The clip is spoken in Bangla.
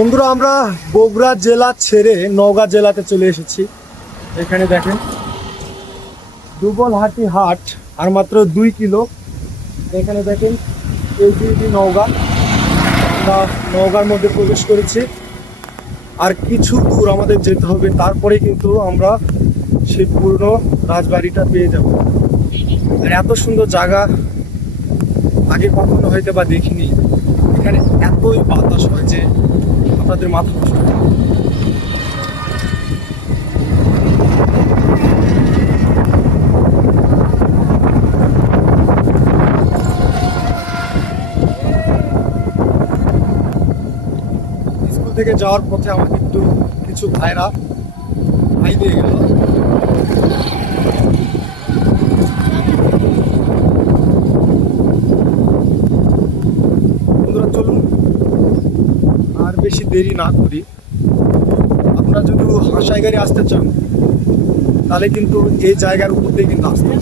বন্ধুরা আমরা বগুড়া জেলা ছেড়ে নওগাঁ জেলাতে চলে এসেছি। এখানে দেখেন দুবলহাটি হাট আর মাত্র 2 কিলো। এখানে দেখেন এই নওগাঁ, আমরা নওগাঁর মধ্যে প্রবেশ করেছি। আর কিছু দূর আমাদের যেতে হবে, তারপরে কিন্তু আমরা সেই পুরনো রাজবাড়িটা পেয়ে যাব। আর এত সুন্দর জায়গা আগে কখনো হয়তো বা দেখিনি। এখানে এতই বাতাস হয় যে আপনাদের মাথা নষ্ট হয়ে যাবে। স্কুল থেকে যাওয়ার পথে আমাকে একটু কিছু ভাইরা ভাই দিয়ে গেল। বন্ধুরা চলুন আর বেশি দেরি না করি। আপনারা যদি হাঁসাই গাড়ি আসতে চান তাহলে কিন্তু এই জায়গার উপর দিয়ে কিন্তু আসতে